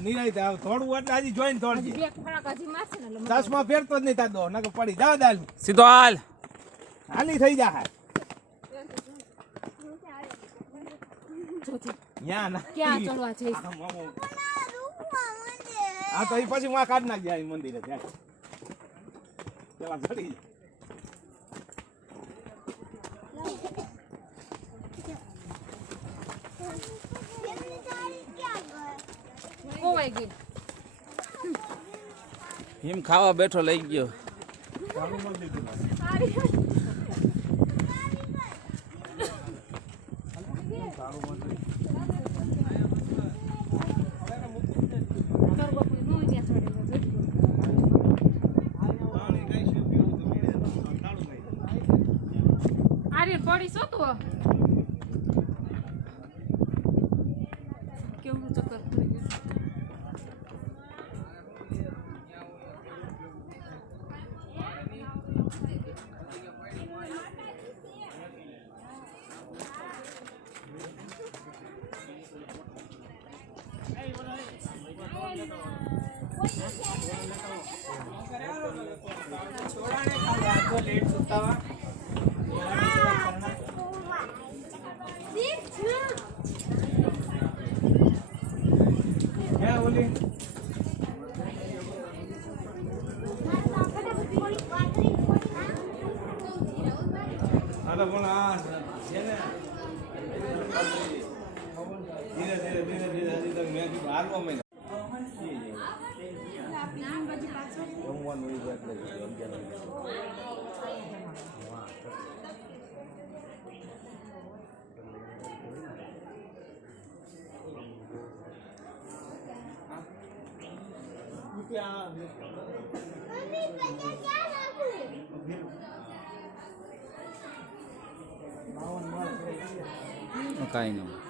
નિરાઈ થોડું એટલે હજી જોઈને થોડું ચશ્મા ફેરતો જ નહીં તાદો નકર પડી દાવ દાલ સીધો હાલ હાલી થઈ જા યા ના ક્યાં ચડવા છે હા તો એ પછી હું કાઢ નાખ જાય મંદિરે ત્યાં પેલા ચડી કોવાઈ ગઈ હિમ ખાવા બેઠો લઈ ગયો પડી શું તું કેવું ચક્કર પડી ગયું છોડાને ખાવા લેટ સુતાવા क्या बोली धीरे धीरे धीरे धीरे धीरे मैं हालवा में કાંઈ નહીં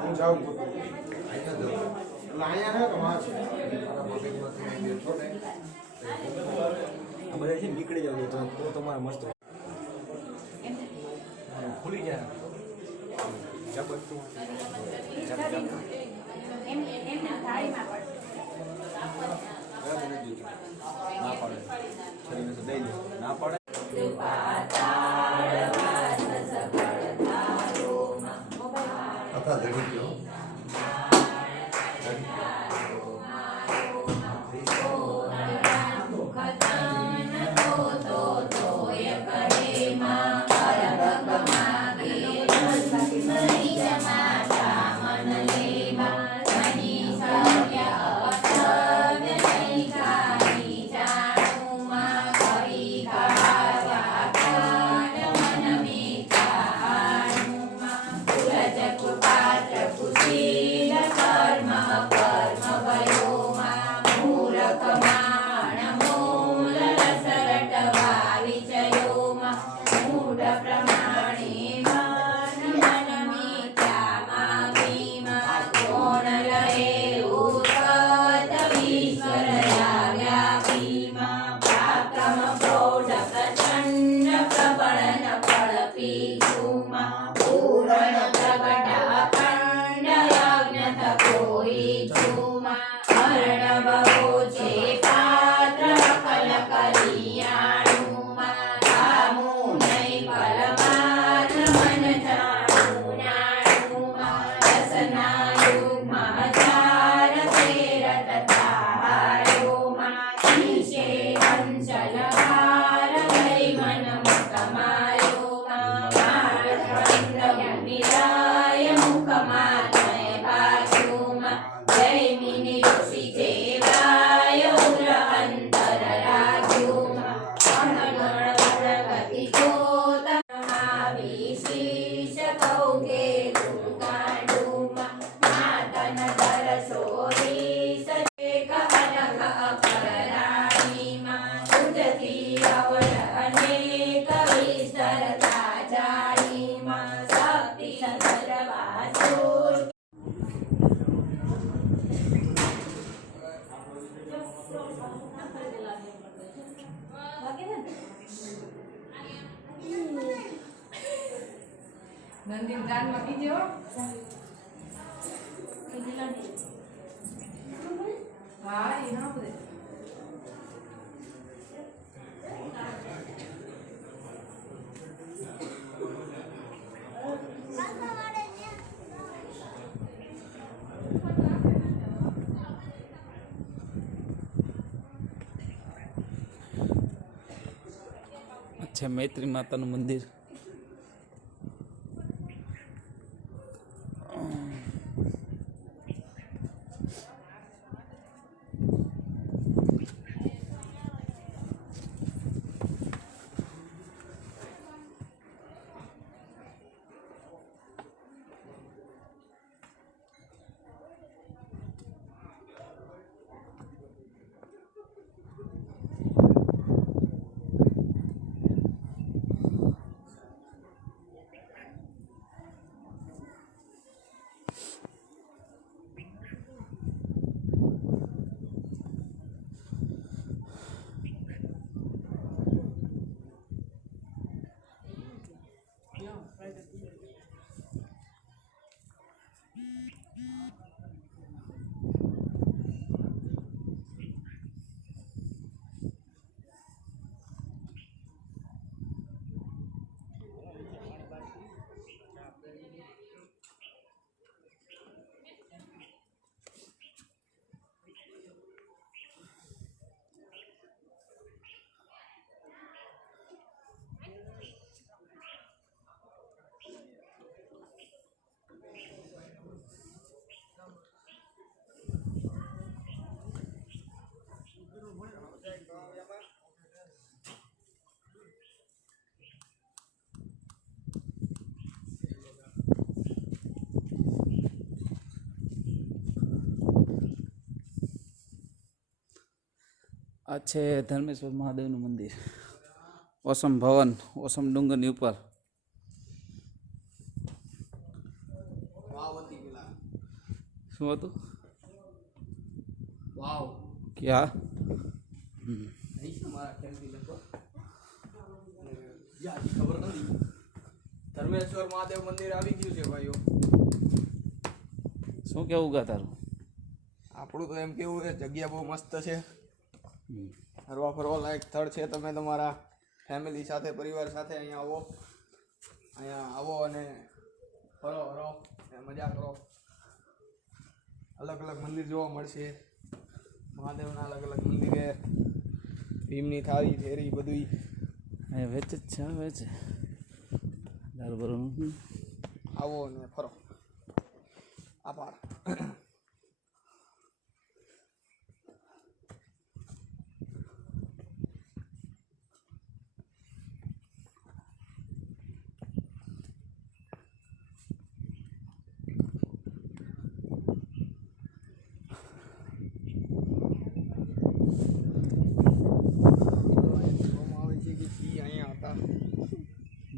હું જાઉં અહીંયા ને તમારા બધા છે નીકળી જાવ તો તમારા મસ્ત ખુલી જાય ના પડે ના પડે નંદીન જાનમાં બીજો હા એ ના બધે છે મૈત્રી માતાનું મંદિર. આ છે ધર્મેશ્વર મહાદેવનું મંદિર. ઓસમ ભવન, ઓસમ ડુંગરની ઉપર. શું હતું? વાવ ક્યાં? મારા ખ્યાલથી લગભગ યાદ ખબર નથી. ધર્મેશ્વર મહાદેવ મંદિર આવી ગયું છે ભાઈઓ. શું કેવું ગા તારું? આપણું તો એમ કેવું છે જગ્યા બહુ મસ્ત છે, ફરવા ફરવા લાયક સ્થળ છે. તમે તમારા ફેમિલી સાથે પરિવાર સાથે અહીંયા આવો અને ફરો હરો મજા કરો. અલગ અલગ મંદિર જોવા મળશે. મહાદેવના અલગ અલગ મંદિરે ભીમની થાળી ફેરી બધું અહીંયા વેચ જ છે, વેચ બરોબર. આવો અને ફરો. આભાર.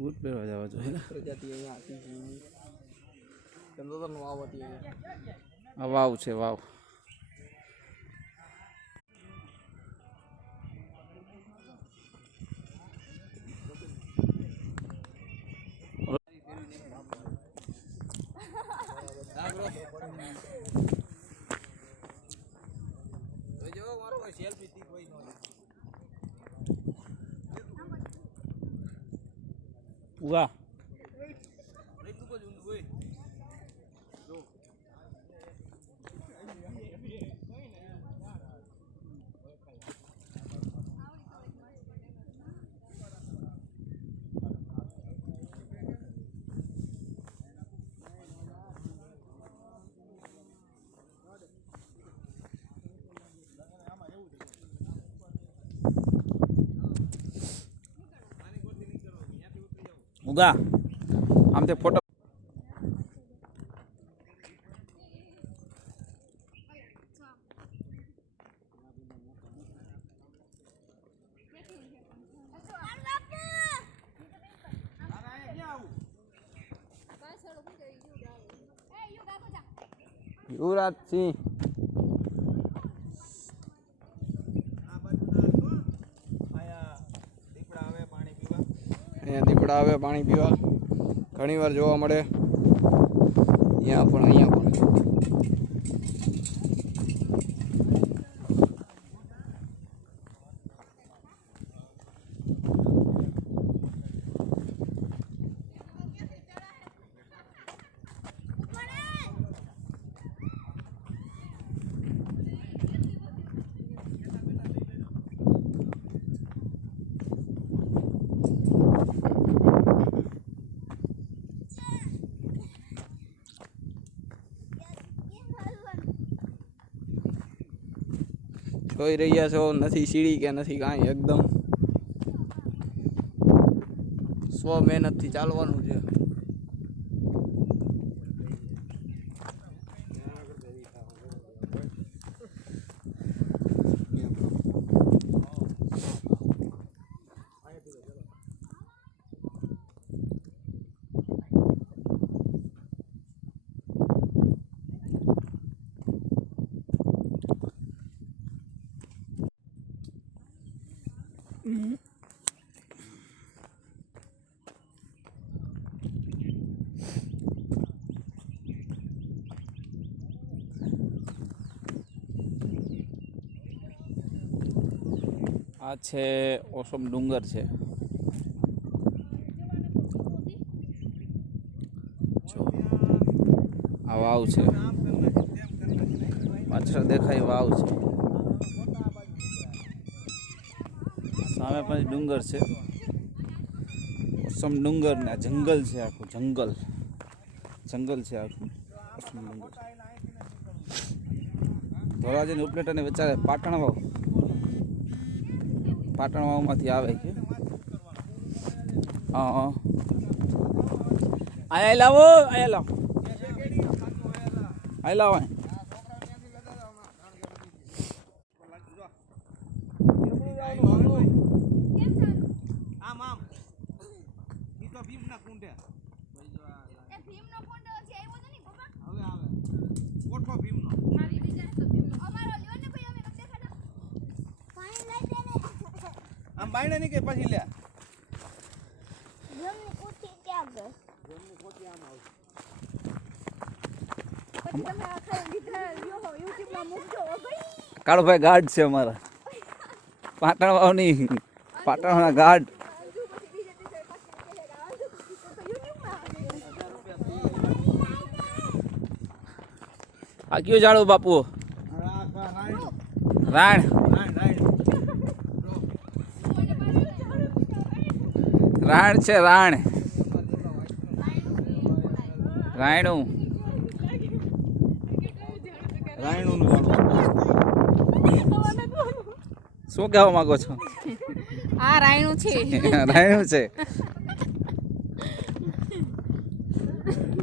બૂટ પહેરવા જવા જોઈએ ને. પ્રજાતિ અહીંયા હતી ચંદ્રધરનું વાવ હતી અહીંયા. આ વાવ છે, વાવ. ઉગા ઉગા આમ તે ફોટો યુવરાજ સિંહ અહીંયા દીપડા આવે પાણી પીવા ઘણી વાર જોવા મળે. અહીંયા પણ જોઈ રહ્યા છો, નથી સીડી કે નથી કાંઈ, એકદમ સ્વ મહેનતથી ચાલવાનું છે. આ છે ઓસમ ડુંગર છે. જો આ વાવ છે, પાછળ દેખાય વાવ છે, સામે પણ ડુંગર છે. ઓસમ ડુંગર ને આ જંગલ છે, આખું જંગલ છે આખું ઓસમ ડુંગર. ધોરાજીની ઉપલેટાની વચ્ચે પાટણ વાવમાંથી આવે છે. હા આયા લાવો, આયા લાવો, આયા લાવો. આમ બાયણે ની કે પછી લે જમની કોઠી ક્યાં ગઈ? જમની કોઠી આમ આવશે. પછી તમે આખા લીધા YouTube માં મૂકજો ભાઈ. કાળુભાઈ ગાર્ડ છે અમારા પાટણ વાવની, પાટણના ગાર્ડ. આ કયું જાડું બાપુ? રાણ રાણ છે, રાણ રાયણું શું કહેવા માંગો છો? આ રાયણું છે. રાયણું છે.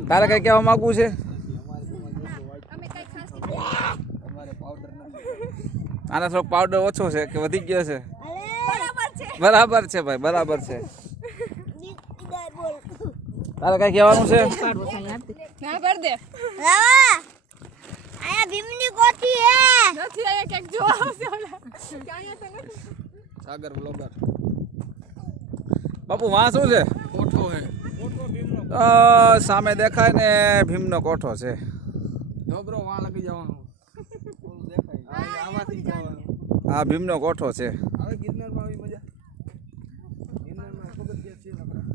તારે કઈ કહેવા માંગવું છે? આના થોડોક પાવડર ઓછો છે કે વધી ગયો છે? બરાબર છે ભાઈ, બરાબર છે. તારે કઈ કહેવાનું છે? ના કર દે. લાવા આયા ભીમની કોઠી હે. નથી આયા કેક જોવા આવશે ઓલા. કે આયા તો નથી. સાગર બ્લોગર બાપુ વાં શું છે? કોઠો હે. સામે દેખાય ને ભીમનો કોઠો છે. જો બ્રો વાં લગી જવાનું દેખાય આમાંથી જવાનું. આ ભીમનો કોઠો છે. હવે ગિરનારમાં આવી મજા. ગિરનારમાં પગથિયા છે નકરા.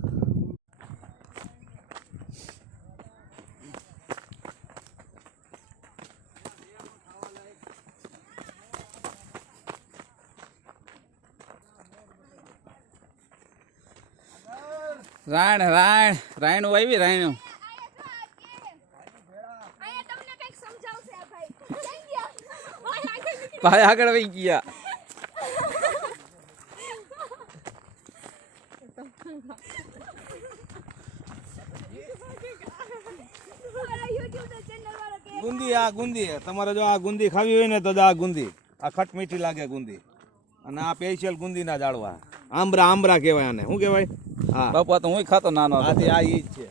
રાણ રાણ રાયણું આવી, રાયણું આયા તમને કઈક સમજાવશે આ ભાઈ. લઈ ગયા. ભાઈ આગળ વહી ગયા. ગુંદી આ ગુંદી તમારે જો આ ગુંદી ખાવી હોય ને તો આ ગુંદી આ ખટ મીઠી લાગે ગુંદી. અને આ સ્પેશિયલ ગુંદી ના જાળવા આંબરા આંબરા કહેવાય આને. શું કહેવાય? હા બાપુ આ તો હું ખાતો નાનો હતો. આથી આ ઈ જ છે.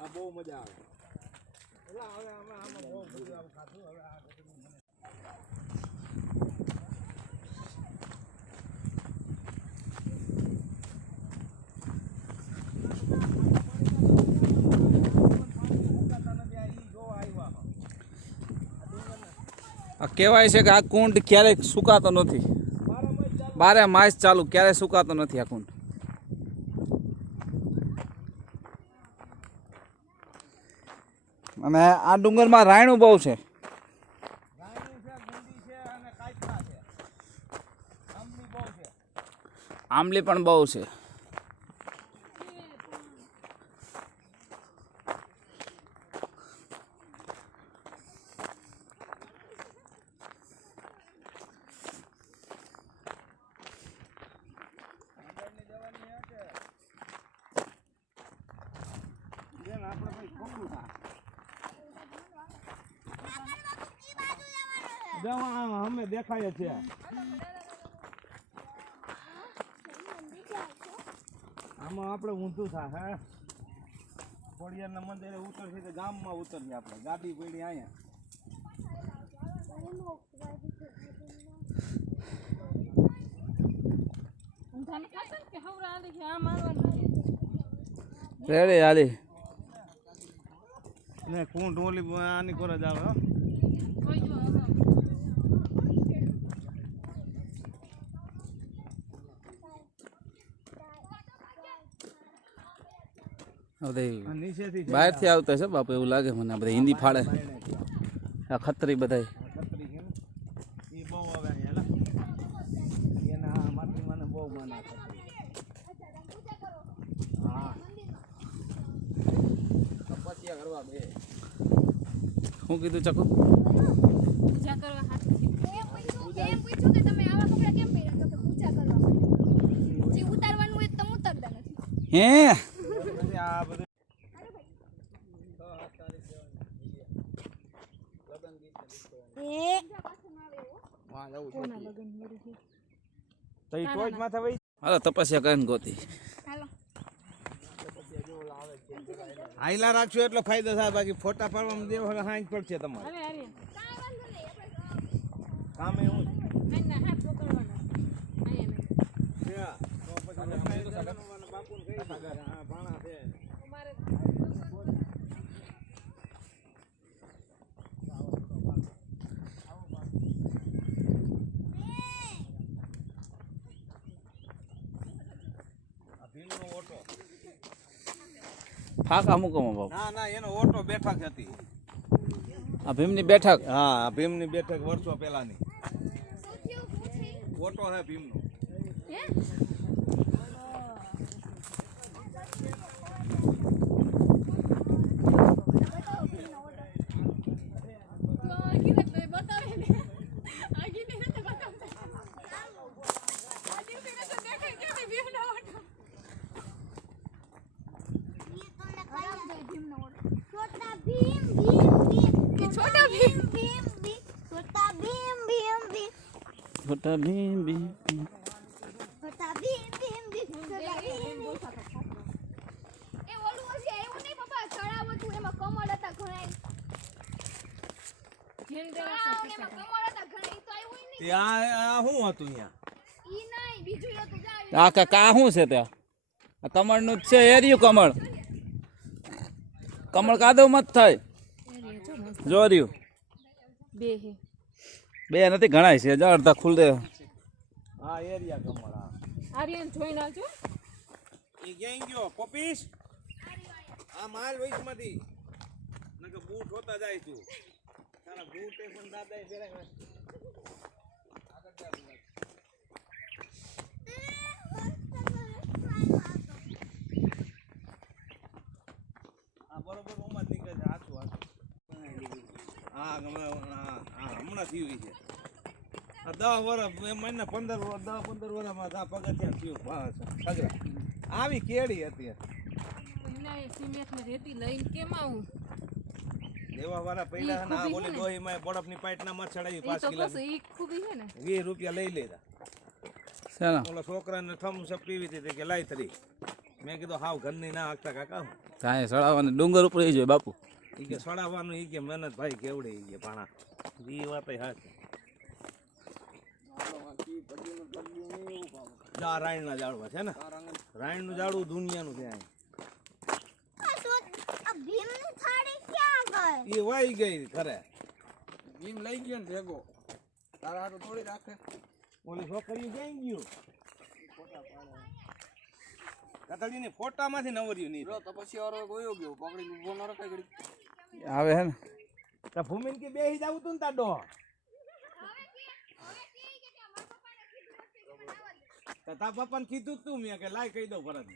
આ બહુ મજા આવે. એટલે હવે આમાં બહુ બધું આવું ખાધું. હવે આ બધું આ કહેવાય છે કે આ કુંડ ક્યારેય સુકાતો નથી, બારે માસ ચાલુ, ક્યારેય સુકાતો નથી આ કુંડ. અને આ ડુંગરમાં રાયણું બહુ છે. આંબલી પણ બહુ છે. અમે દેખાય છે. આમાં આપણે ઊંધું થાય હે. ખોડિયારના મંદિરે ઉતરશે તો ગામમાં ઉતરશે. આપણે ગાડી પડી અહીંયા. રેડી હાલી ને કુંડ ઓલી આની કોર જ આવે. નીચેથી બહારથી આવતા છે બાપુ, એવું લાગે મને. બધા હિન્દી ફાડે આ ખત્રી બધા. એ બહુ આવે એના માટી મને બહુ મને. હા તપસ્યા કરવા બે. શું કીધું ચકુ? પૂજા કરવા હાથ એમ પૂછ્યું કે તમે આવા કપડા કેમ પહેર્યા? તો કે પૂજા કરવા માટે. જે ઉતારવાનું હોય તમે ઉતારતા નથી. હે આ બધું ટોચ માથે વઈ હાલો તપસ્યા કરીને ગોતી. હાલો. આઈલા રાખશો એટલો ફાયદો થાય. બાકી ફોટા પાડવામાં દેવ હવે હાંજ પડશે તમારે. અરે અરે કાંઈ વાંધો નહીં. આપણે કામે હું ના હાથ પકડવાનો અહીંયા બાપુને કહી હા ભાણા છે. અમારે ફાંકા મૂકવામાં બાપુ. ના ના એનો ઓટો બેઠક હતી. આ ભીમની બેઠક. હા ભીમની બેઠક વર્ષો પહેલાની. શું થયું? પૂછી. ઓટો છે ભીમનો. હે? તો આગી ને બતાવે ને આગી ને તો બતાવતા આગી ને તો દેખાય કે ભીમનો ઓટો છોટા ભીમ ભીમ ભીમ. કે છોટા ભીમ ભીમ ભીમ. છોટા ભીમ ભીમ ભીમ. છોટા ભીમ ભીમ. છોટા ભીમ ભીમ ભીમ. છોટા ભીમ ભીમ. એ ઓલું હશે એવું નહીં પપ્પા. તળાવ હતું એમાં કમળ હતા ઘણા. જેન તળાવ એમાં કમળ હતા ઘણા. ઈ તો આવ્યું નહીં. તે આ શું હતું અહીંયા? ઈ નહીં બીજું હતું. જા આ કા શું છે ત્યાં? આ કમળનું જ છે. એર્યું કમળ. કમળ કાદવ મત થાય. જો રહ્યું બે હે બે નથી, ઘણા છે. જો અડધા ખુલ દે. હા એરિયા કમળા. આર્યન જોઈને આવજો. એ ક્યાં ગયો પોપીશ? આ માલ વૈશમાંથી નકે બૂટ હોતા જાય તું. તારા બૂટ એ પણ દાદાએ પહેરાવ્યા. આ બરોબર ઓમાં જ નીકળે છે. હાચું હાચું. હા હમણાં થયું છે. આ 10 વર્ષ મને 15 વર્ષ 10-15 વર્ષમાં આ પગથિયાં થયું. સગરા આવી કેડી હતી. એના સિમેન્ટ ને રેતી લઈને કેમ આવું? દેવા વાળા પૈડા ના બોલે ડોહીમાં બરફની પાઇટના માં ચડાવી 5 તો કિલો બસ ઈ ખૂબી છે ને 20 રૂપિયા લઈ લેતા. ચાલો ઓલા છોકરાને થમ્સ અપ પીવી હતી કે લાઈ તરી મેં કીધું હાવ ઘરની ના હાંકતા કાકા કાંઈ સડાવવાને ડુંગર ઉપર એ જોઈએ બાપુ. ઈ કે સડાવવાનું ઈ કે મહેનત ભાઈ કેવડે ઈ કે પાણા ઈ વાત હાચી. જા રાયણના ઝાડવા છે ને, રાયણનું ઝાડવું દુનિયાનું છે અહીં. આ ભીમની થાળી ક્યાં ગઈ? ઈ વાઈ ગઈ ખરે. ભીમ લઈ ગયો ને ભેગો. તારા હાથે થોડી રાખે. ઓલી છોકરી જઈ ગયું કથળીની ફોટામાંથી નવર્યું નહીં. જો તપસ્યા વાળો ગયો ગયો પકડી ઉભો ન રખાય ઘડી. આવે હે ને તો ભૂમિન કે બેહી જાવ તું ને તાડો તા પપ્પાને કીધું તું મેં કે લાય કહી દઉં ભરત